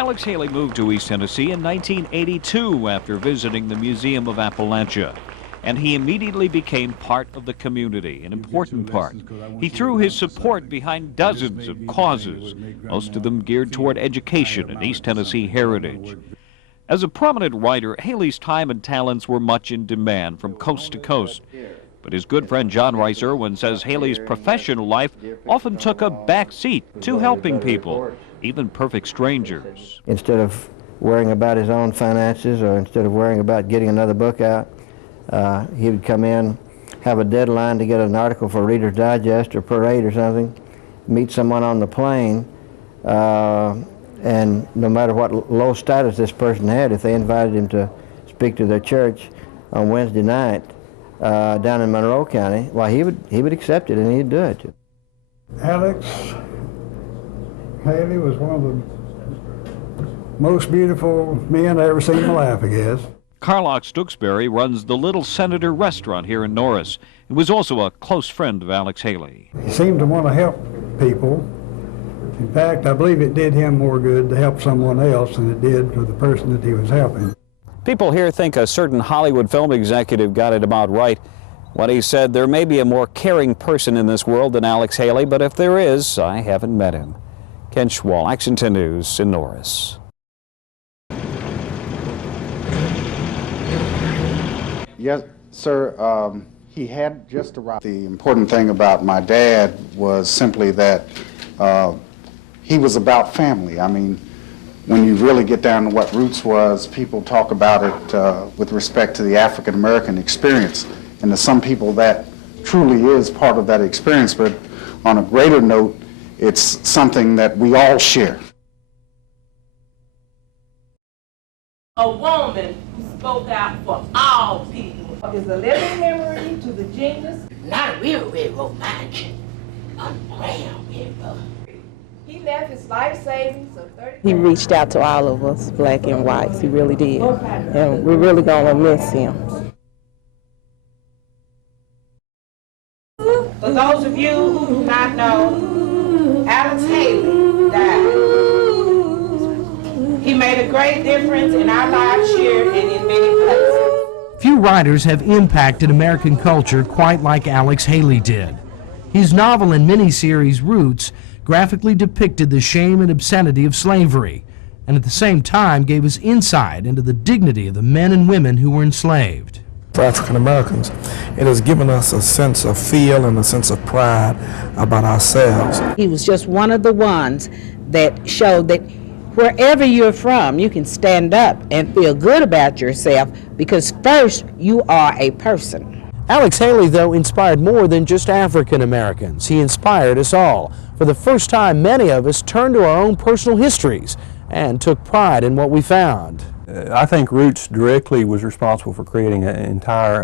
Alex Haley moved to East Tennessee in 1982 after visiting the Museum of Appalachia, and he immediately became part of the community, an important part. He threw his support behind dozens of causes, most of them geared toward education and East Tennessee heritage. As a prominent writer, Haley's time and talents were much in demand from coast to coast. But his good friend John Rice Irwin says Haley's professional life often took a back seat to helping people, even perfect strangers. Instead of worrying about his own finances or instead of worrying about getting another book out, he would come in, have a deadline to get an article for Reader's Digest or Parade or something, meet someone on the plane, and no matter what low status this person had, if they invited him to speak to their church on Wednesday night down in Monroe County, well, he would accept it and he'd do it. Alex Haley was one of the most beautiful men I ever seen in my life, I guess. Carlock Stooksbury runs the Little Senator restaurant here in Norris. He was also a close friend of Alex Haley. He seemed to want to help people. In fact, I believe it did him more good to help someone else than it did for the person that he was helping. People here think a certain Hollywood film executive got it about right when he said there may be a more caring person in this world than Alex Haley, but if there is, I haven't met him. Ken Schwall, Action 10 News in Norris. Yes, sir. He had just arrived. The important thing about my dad was simply that he was about family. I mean, when you really get down to what roots was, people talk about it with respect to the African-American experience. And to some people that truly is part of that experience, but on a greater note, it's something that we all share. A woman who spoke out for all people is a living memory to the genius. Not a real romantic, underground river. He left his life savings of 30. He reached out to all of us, black and whites. He really did. And we're really gonna miss him. For those of you who do not know, Alex Haley died. He made a great difference in our lives here and in many places. Few writers have impacted American culture quite like Alex Haley did. His novel and miniseries Roots graphically depicted the shame and obscenity of slavery, and at the same time gave us insight into the dignity of the men and women who were enslaved. For African Americans, it has given us a sense of feel and a sense of pride about ourselves. He was just one of the ones that showed that wherever you're from, you can stand up and feel good about yourself because first you are a person. Alex Haley, though, inspired more than just African Americans. He inspired us all. For the first time, many of us turned to our own personal histories and took pride in what we found. I think Roots directly was responsible for creating an entire,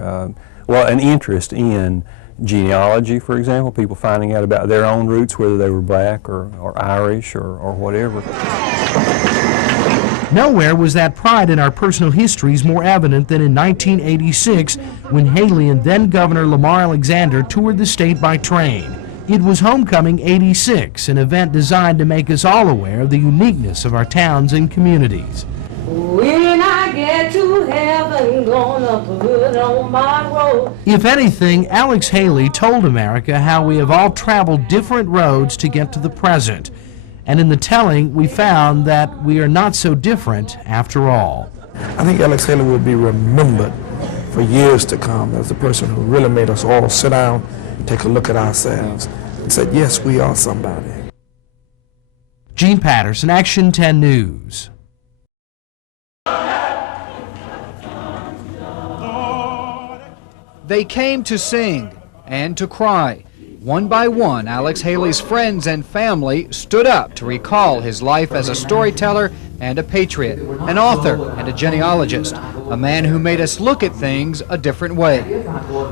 an interest in genealogy, for example, people finding out about their own roots, whether they were black or Irish or whatever. Nowhere was that pride in our personal histories more evident than in 1986 when Haley and then-Governor Lamar Alexander toured the state by train. It was Homecoming 86, an event designed to make us all aware of the uniqueness of our towns and communities. When I get to heaven, gonna put on my robe. If anything, Alex Haley told America how we have all traveled different roads to get to the present. And in the telling, we found that we are not so different after all. I think Alex Haley will be remembered for years to come as the person who really made us all sit down, take a look at ourselves, and said, yes, we are somebody. Gene Patterson, Action 10 News. They came to sing and to cry. One by one, Alex Haley's friends and family stood up to recall his life as a storyteller and a patriot, an author and a genealogist, a man who made us look at things a different way.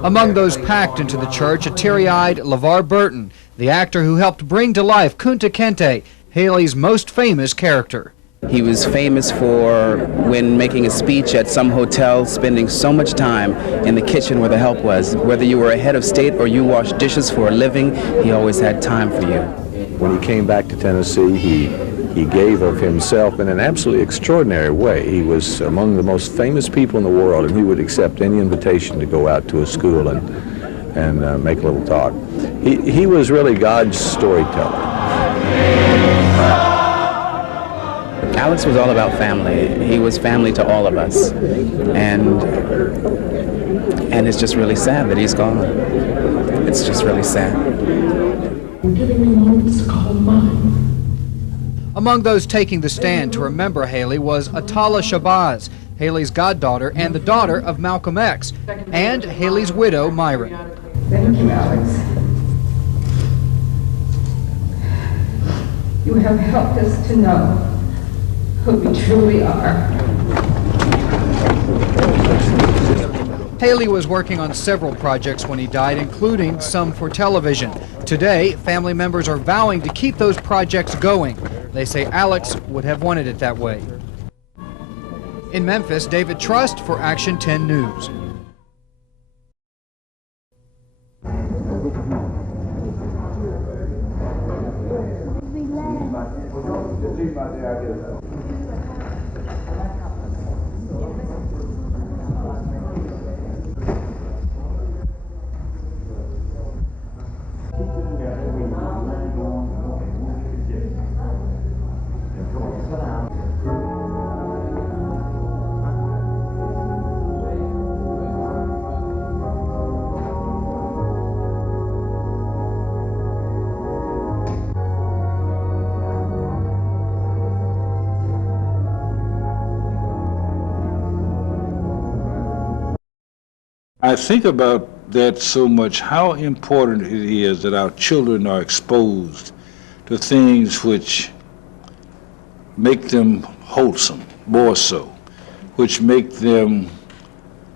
Among those packed into the church, a teary-eyed LeVar Burton, the actor who helped bring to life Kunta Kinte, Haley's most famous character. He was famous for, when making a speech at some hotel, spending so much time in the kitchen where the help was. Whether you were a head of state or you washed dishes for a living, he always had time for you. When he came back to Tennessee, he He gave of himself in an absolutely extraordinary way. He was among the most famous people in the world, and he would accept any invitation to go out to a school and make a little talk. He was really God's storyteller. Alex was all about family. He was family to all of us. And it's just really sad that he's gone. It's just really sad. Among those taking the stand to remember Haley was Atala Shabazz, Haley's goddaughter and the daughter of Malcolm X, and Haley's widow, Myron. Thank you, Alex. You have helped us to know who we truly are. Haley was working on several projects when he died, including some for television. Today, family members are vowing to keep those projects going. They say Alex would have wanted it that way. In Memphis, David Trust for Action 10 News. I think about that so much, how important it is that our children are exposed to things which make them wholesome, more so, which make them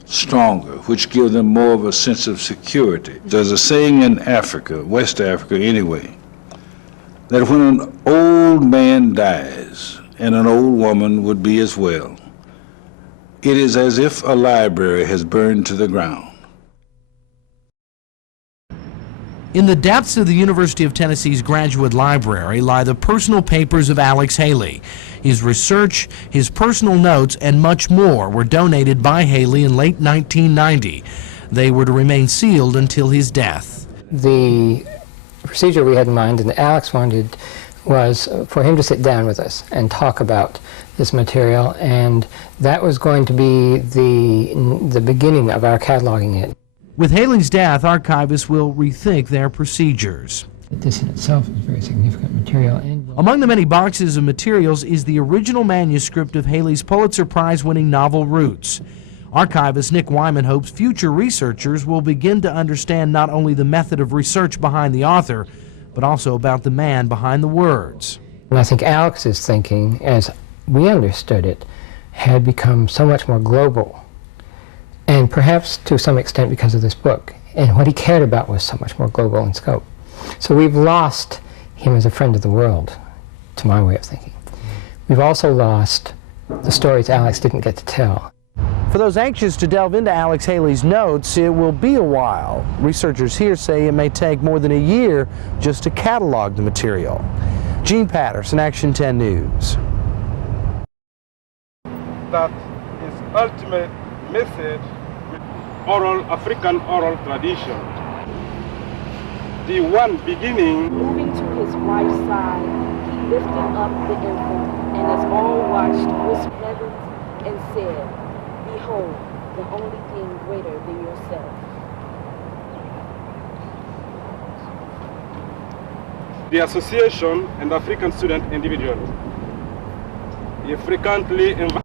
stronger, which give them more of a sense of security. There's a saying in Africa, West Africa anyway, that when an old man dies, and an old woman would be as well, it is as if a library has burned to the ground. In the depths of the University of Tennessee's Graduate Library lie the personal papers of Alex Haley. His research, his personal notes, and much more were donated by Haley in late 1990. They were to remain sealed until his death. The procedure we had in mind and that Alex wanted was for him to sit down with us and talk about this material, and that was going to be the beginning of our cataloging it. With Haley's death, archivists will rethink their procedures. This in itself is very significant material. Among the many boxes of materials is the original manuscript of Haley's Pulitzer Prize-winning novel Roots. Archivist Nick Wyman hopes future researchers will begin to understand not only the method of research behind the author, but also about the man behind the words. And I think Alex's thinking, as we understood it, had become so much more global, and perhaps to some extent because of this book. And what he cared about was so much more global in scope. So we've lost him as a friend of the world, to my way of thinking. We've also lost the stories Alex didn't get to tell. For those anxious to delve into Alex Haley's notes, it will be a while. Researchers here say it may take more than a year just to catalog the material. Gene Patterson, Action 10 News. That his ultimate message with African oral tradition. The one beginning. Moving to his right side, he lifted up the infant, and as all watched, whispered and said, "Behold, the only thing greater than yourself." The association and African student individuals. He frequently invited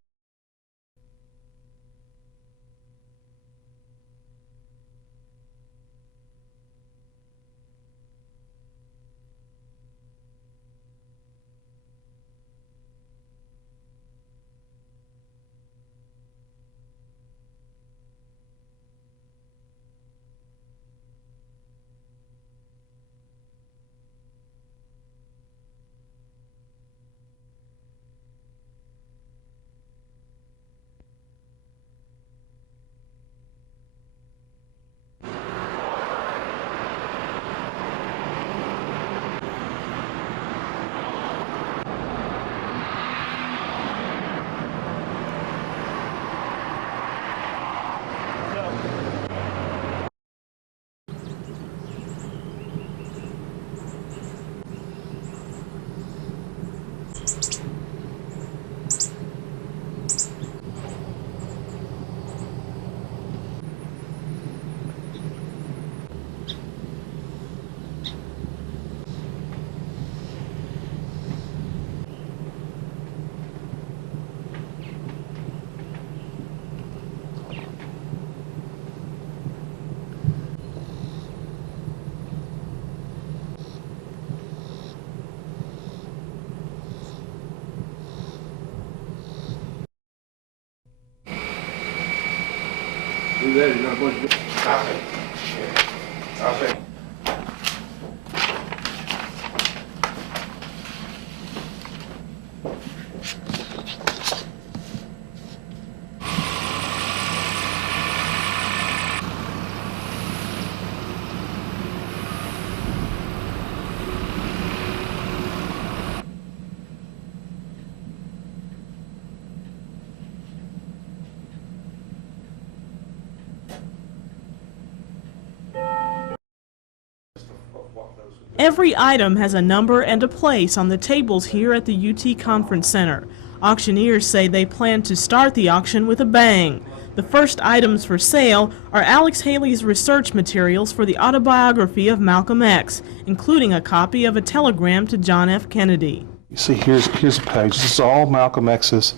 Every item has a number and a place on the tables here at the UT Conference Center. Auctioneers say they plan to start the auction with a bang. The first items for sale are Alex Haley's research materials for the autobiography of Malcolm X, including a copy of a telegram to John F. Kennedy. You see, here's a page. This is all Malcolm X's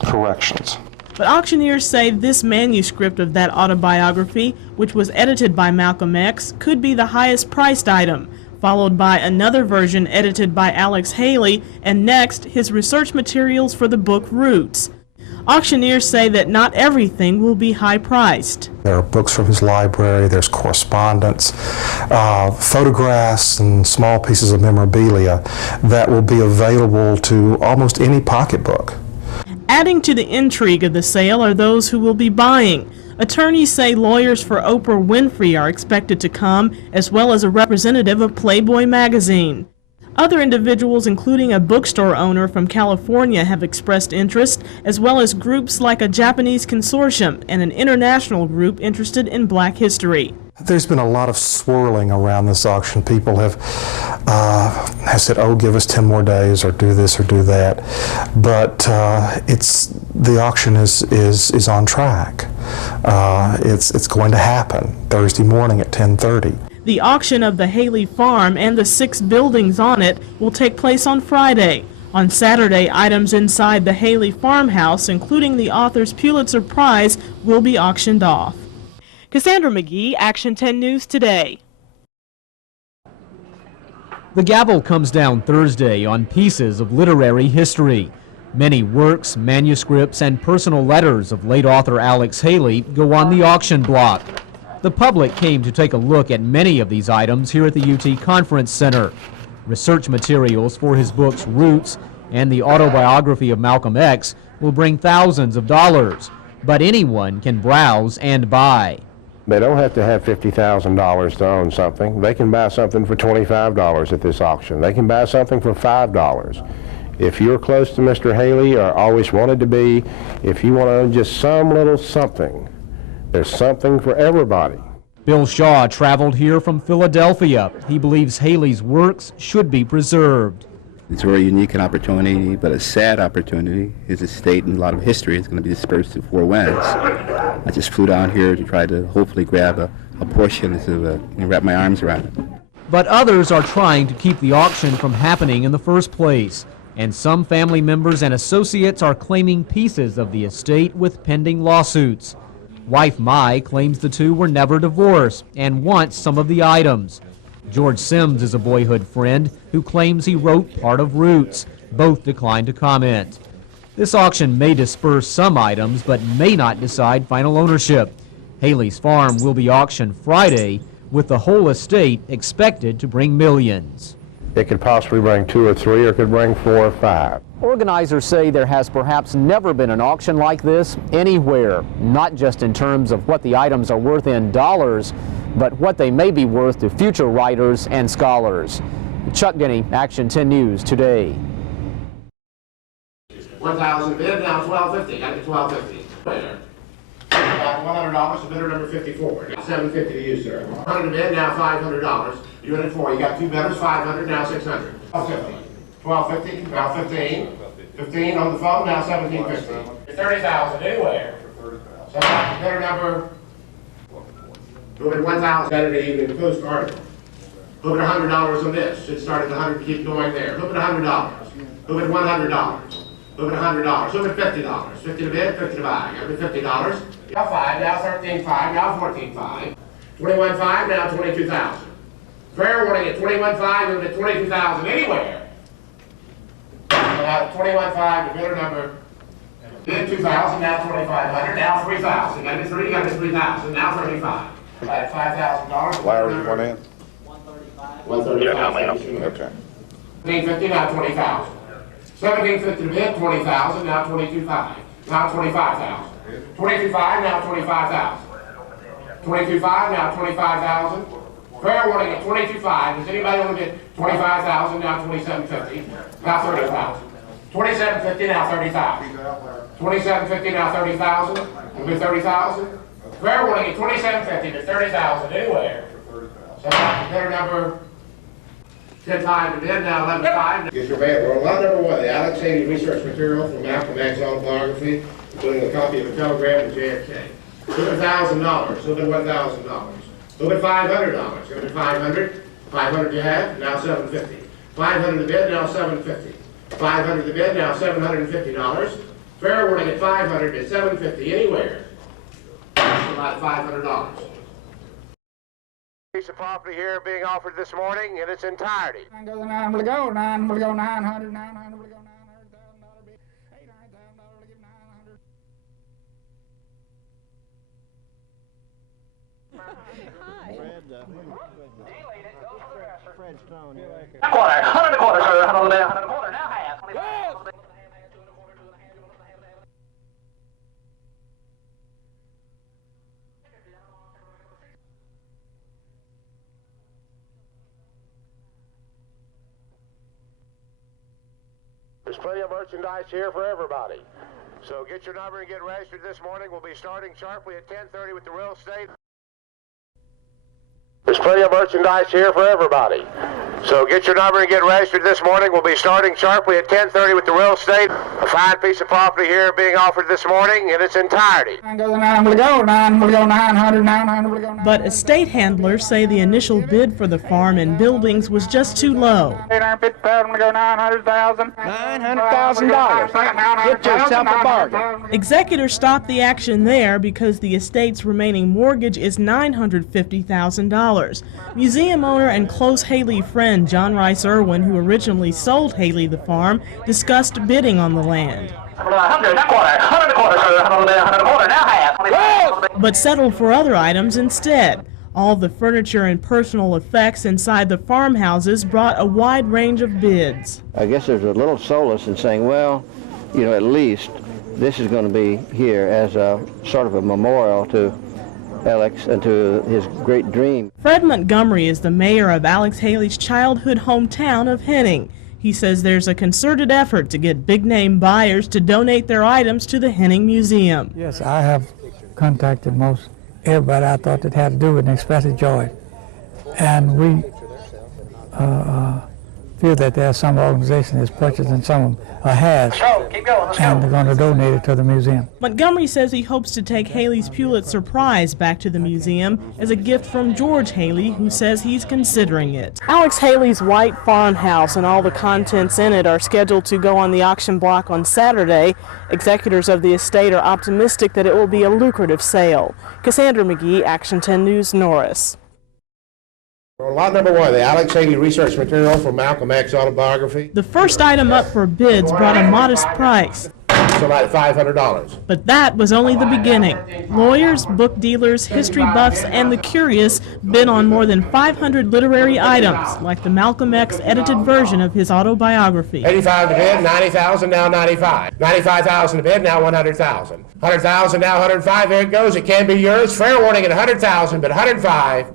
corrections. But auctioneers say this manuscript of that autobiography, which was edited by Malcolm X, could be the highest priced item, followed by another version edited by Alex Haley, and next, his research materials for the book Roots. Auctioneers say that not everything will be high priced. There are books from his library, there's correspondence, photographs and small pieces of memorabilia that will be available to almost any pocketbook. Adding to the intrigue of the sale are those who will be buying. Attorneys say lawyers for Oprah Winfrey are expected to come, as well as a representative of Playboy magazine. Other individuals, including a bookstore owner from California, have expressed interest, as well as groups like a Japanese consortium and an international group interested in Black history. There's been a lot of swirling around this auction. People have said, oh, give us 10 more days, or do this or do that. But the auction is on track. It's going to happen Thursday morning at 10:30. The auction of the Haley farm and the 6 buildings on it will take place on Friday. On Saturday, items inside the Haley farmhouse, including the author's Pulitzer Prize, will be auctioned off. Cassandra McGee, Action 10 News Today. The gavel comes down Thursday on pieces of literary history. Many works, manuscripts, and personal letters of late author Alex Haley go on the auction block. The public came to take a look at many of these items here at the UT Conference Center. Research materials for his books Roots and the autobiography of Malcolm X will bring thousands of dollars, but anyone can browse and buy. They don't have to have $50,000 to own something. They can buy something for $25 at this auction. They can buy something for $5. If you're close to Mr. Haley or always wanted to be, if you want to own just some little something, there's something for everybody. Bill Shaw traveled here from Philadelphia. He believes Haley's works should be preserved. It's a very unique an opportunity, but a sad opportunity. His estate and a lot of history is going to be dispersed to 4 winds. I just flew down here to try to hopefully grab a portion to wrap my arms around it. But others are trying to keep the auction from happening in the first place. And some family members and associates are claiming pieces of the estate with pending lawsuits. Wife Mai claims the two were never divorced and wants some of the items. George Sims is a boyhood friend who claims he wrote part of Roots. Both declined to comment. This auction may disperse some items but may not decide final ownership. Haley's farm will be auctioned Friday, with the whole estate expected to bring millions. It could possibly bring 2 or 3, or it could bring 4 or 5. Organizers say there has perhaps never been an auction like this anywhere, not just in terms of what the items are worth in dollars, but what they may be worth to future writers and scholars. Chuck Denny, Action 10 News Today. 1,000 bid, now $12.50. Got to get $12.50. $100 to bidder number 54. $7.50 to you, sir. 100 bid, now $500. You're in it 4. You got 2 bidders, 500, now 600. $12.50. $12.50, now 15. 15 on the phone, now 17.50. 30,000 anywhere. So bidder number. Move it 1,000. Saturday Evening Post article. Move it $100 on this. Should start at 100. Keep going there. Move it $100. Move it $100. Move it $100. Move it $50. 50 to bid, 50 to buy. Got me $50. Now 5. Now 13.5. Now 14.5. 21.5. Now 22,000. Fair warning at 21.5. Move it 22,000 anywhere. Now 21.5. The bidder number Bid 2,000, now 2,500, now 3,000. Got to 3, got to 3,000, now 35. About $5,000. Larry, you want in? 135. Okay. 1,550, now 20,000. 1,750 to bid, 20,000, now 22,500. Now 25,000. 22,500, now 25,000. 22,500, now 25,000. Fair warning at 22,500. Does anybody want to bid 25,000, now 27,50, now 30,000. 27,50, now 30,000. 27,50, now 30,000. We'll be 30,000. Fair warning at 27,50 to 30,000 anywhere. So bidder number 10 times to bid, now 11.5. Get your bid. We're on lot number 1, the Alex Haley research material from Malcolm X autobiography, including a copy of a telegram to JFK. $1,000. So bid $1,000. So bid $500. So bid 500. 500 you have, now 750. 500 the bid, now 750. 500 the bid, now $750. Fair warning at 500 to 750 anywhere. That's about $500. Piece of property here being offered this morning in its entirety. 9 goes 9, will go 9, will go 900, 900, will go $900,000, bid $800,000, will give 900. A quarter, 100 a quarter, sir, 100 a quarter, now half. There's plenty of merchandise here for everybody. So get your number and get registered this morning. We'll be starting sharply at 10:30 with the real estate. There's plenty of merchandise here for everybody. So get your number and get registered this morning. We'll be starting sharply at 10:30 with the real estate. A fine piece of property here being offered this morning in its entirety. 9 goes 9, will go 9, will go 900, 900, will go 900. But estate handlers say the initial bid for the farm and buildings was just too low. 850,000, will go 900,000. $900,000. Get yourself a bargain. Executors stopped the action there because the estate's remaining mortgage is $950,000. Museum owner and close Haley friend John Rice Irwin, who originally sold Haley the farm, discussed bidding on the land. 100 a quarter, 100 a quarter, sir, 100 a quarter, now half. But settled for other items instead. All the furniture and personal effects inside the farmhouses brought a wide range of bids. I guess there's a little solace in saying, well, you know, at least this is going to be here as a sort of a memorial to Alex and to his great dream. Fred Montgomery is the mayor of Alex Haley's childhood hometown of Henning. He says there's a concerted effort to get big-name buyers to donate their items to the Henning Museum. Yes, I have contacted most everybody I thought that had to do with it, especially Joy. And we feel that there's some organization that's purchasing some of them, has, and they're going to donate it to the museum. Montgomery says he hopes to take Haley's Pulitzer Prize back to the museum as a gift from George Haley, who says he's considering it. Alex Haley's white farmhouse and all the contents in it are scheduled to go on the auction block on Saturday. Executors of the estate are optimistic that it will be a lucrative sale. Cassandra McGee, Action 10 News, Norris. Lot number 1, the Alex Haley research material from Malcolm X autobiography. The first item up for bids brought a modest price. So about $500. But that was only the beginning. Lawyers, book dealers, history buffs, and the curious bid on more than 500 literary items, like the Malcolm X edited version of his autobiography. 85 to bid, 90,000, now 95. 95,000 to bid, now 100,000. 100,000, now 105. There it goes. It can be yours. Fair warning at 100,000, but 105.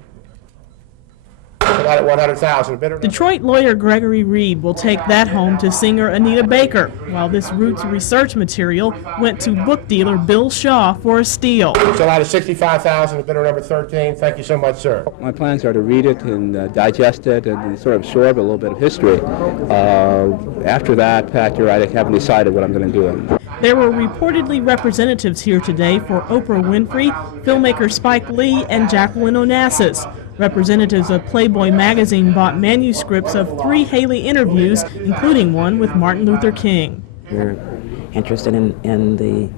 About at 100,000. Detroit lawyer Gregory Reed will take that home to singer Anita Baker, while this Roots research material went to book dealer Bill Shaw for a steal. So out of 65,000, bidder number 13. Thank you so much, sir. My plans are to read it and digest it and sort of absorb a little bit of history. After that, Pat, you're right, I haven't decided what I'm going to do. There were reportedly representatives here today for Oprah Winfrey, filmmaker Spike Lee, and Jacqueline Onassis. Representatives of Playboy magazine bought manuscripts of 3 Haley interviews, including one with Martin Luther King. We're interested in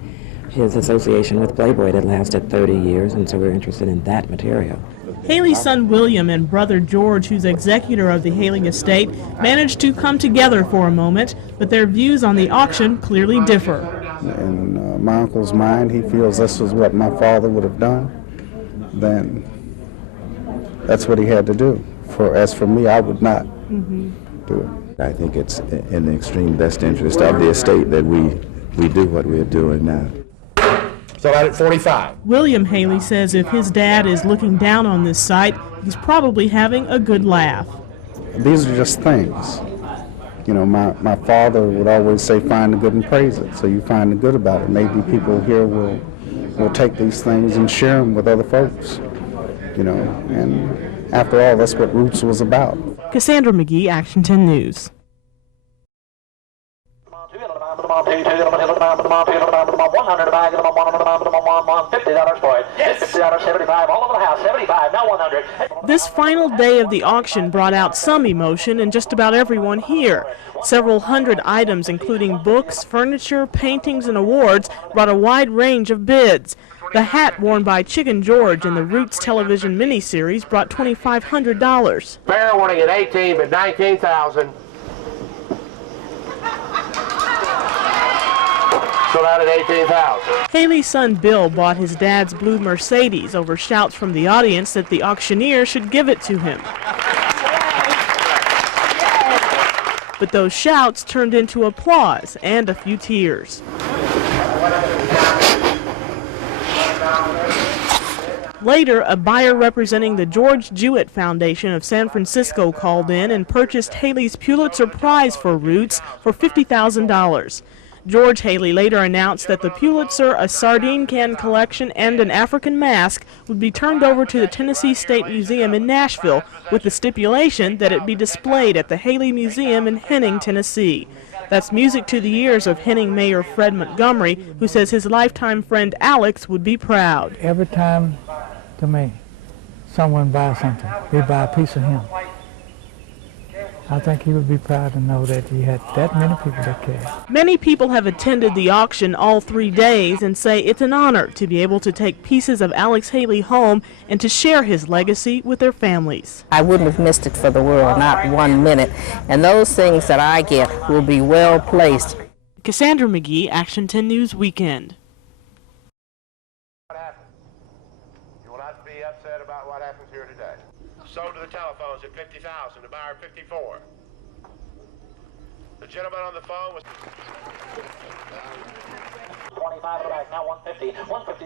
his association with Playboy that lasted 30 years, and so we're interested in that material. Haley's son William and brother George, who's executor of the Haley estate, managed to come together for a moment, but their views on the auction clearly differ. And my uncle's mind, he feels this was what my father would have done, then that's what he had to do. As for me, I would not do it. I think it's in the extreme best interest of the estate that we do what we're doing now. So out at 45. William Haley says if his dad is looking down on this site, he's probably having a good laugh. These are just things. You know, my father would always say, find the good and praise it. So you find the good about it. Maybe people here will take these things and share them with other folks. You know, and after all, that's what Roots was about. Cassandra McGee, Action 10 News. This final day of the auction brought out some emotion in just about everyone here. Several hundred items, including books, furniture, paintings, and awards, brought a wide range of bids. The hat worn by Chicken George in the Roots television miniseries brought $2,500. Fair warning at 18, but 19,000. Sold out at 18,000. Haley's son Bill bought his dad's blue Mercedes over shouts from the audience that the auctioneer should give it to him. But those shouts turned into applause and a few tears. Later, a buyer representing the George Jewett Foundation of San Francisco called in and purchased Haley's Pulitzer Prize for Roots for $50,000. George Haley later announced that the Pulitzer, a sardine can collection, and an African mask would be turned over to the Tennessee State Museum in Nashville with the stipulation that it be displayed at the Haley Museum in Henning, Tennessee. That's music to the ears of Henning Mayor Fred Montgomery, who says his lifetime friend Alex would be proud. Every time, to me, someone buys something, they buy a piece of him. I think he would be proud to know that he had that many people that cared. Many people have attended the auction all 3 days and say it's an honor to be able to take pieces of Alex Haley home and to share his legacy with their families. I wouldn't have missed it for the world, not 1 minute. And those things that I get will be well placed. Cassandra McGee, Action 10 News Weekend. You will not be upset about what happens here today. Sold to the telephones at 50,000, the buyer 54. The gentleman on the phone was 25 to the back, now 150, 150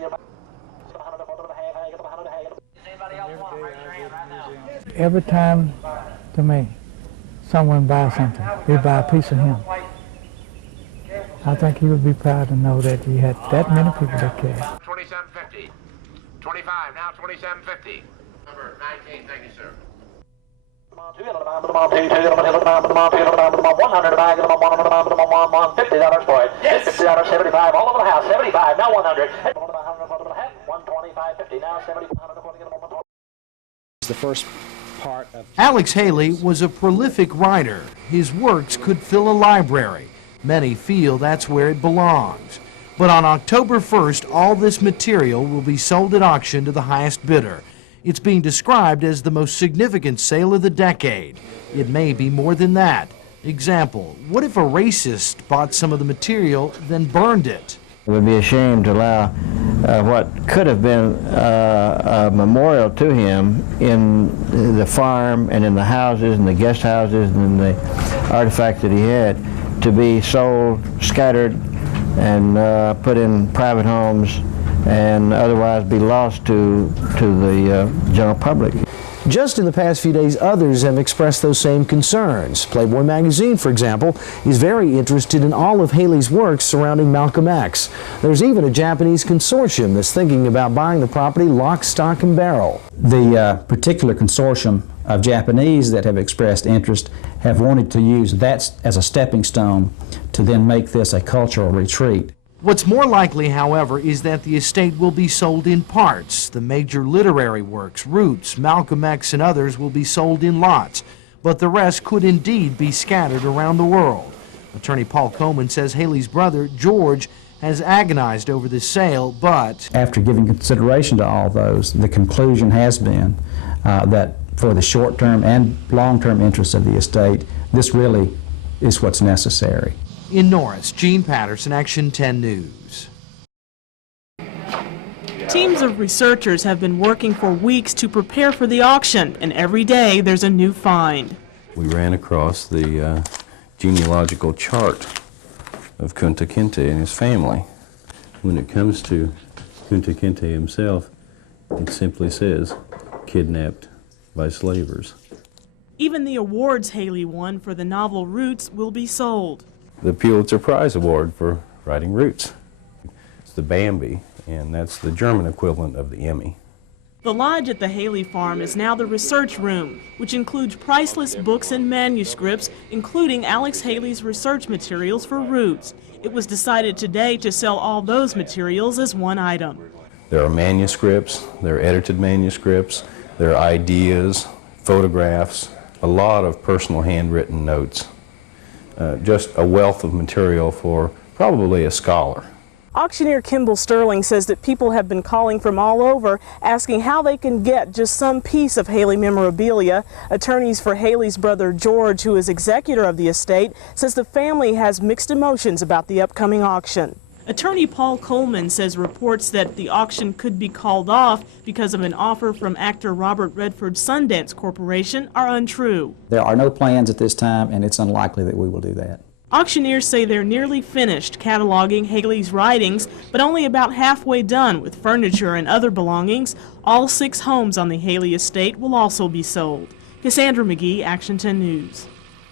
Every time, to me, someone buys something, they buy a piece of him. I think he would be proud to know that he had that many people that cared. 2750, 25, now 2750. Number 19, thank you, sir. 100 bag, $50 for it. Yes. $50, 75, all over the house, 75, now 100. 125.50, now 70. The first part of Alex Haley was a prolific writer. His works could fill a library. Many feel that's where it belongs. But on October 1st, all this material will be sold at auction to the highest bidder. It's being described as the most significant sale of the decade. It may be more than that. Example, what if a racist bought some of the material, then burned it? It would be a shame to allow what could have been a memorial to him in the farm and in the houses and the guest houses and in the artifacts that he had to be sold, scattered, and put in private homes and otherwise be lost to the general public. Just in the past few days, others have expressed those same concerns. Playboy magazine, for example, is very interested in all of Haley's works surrounding Malcolm X. There's even a Japanese consortium that's thinking about buying the property lock, stock, and barrel. The particular consortium of Japanese that have expressed interest have wanted to use that as a stepping stone to then make this a cultural retreat. What's more likely, however, is that the estate will be sold in parts. The major literary works, Roots, Malcolm X, and others will be sold in lots, but the rest could indeed be scattered around the world. Attorney Paul Coleman says Haley's brother, George, has agonized over this sale, but after giving consideration to all those, the conclusion has been that for the short-term and long-term interests of the estate, this really is what's necessary. In Norris, Gene Patterson, Action 10 News. Teams of researchers have been working for weeks to prepare for the auction, and every day there's a new find. We ran across the genealogical chart of Kunta Kinte and his family. When it comes to Kunta Kinte himself, it simply says, kidnapped by slavers. Even the awards Haley won for the novel Roots will be sold. The Pulitzer Prize Award for writing Roots. It's the Bambi, and that's the German equivalent of the Emmy. The lodge at the Haley farm is now the research room, which includes priceless books and manuscripts, including Alex Haley's research materials for Roots. It was decided today to sell all those materials as one item. There are manuscripts, there are edited manuscripts, there are ideas, photographs, a lot of personal handwritten notes. Just a wealth of material for probably a scholar. Auctioneer Kimball Sterling says that people have been calling from all over asking how they can get just some piece of Haley memorabilia. Attorneys for Haley's brother George, who is executor of the estate, says the family has mixed emotions about the upcoming auction. Attorney Paul Coleman says reports that the auction could be called off because of an offer from actor Robert Redford's Sundance Corporation are untrue. There are no plans at this time, and it's unlikely that we will do that. Auctioneers say they're nearly finished cataloging Haley's writings, but only about halfway done with furniture and other belongings. All 6 homes on the Haley estate will also be sold. Cassandra McGee, Action 10 News.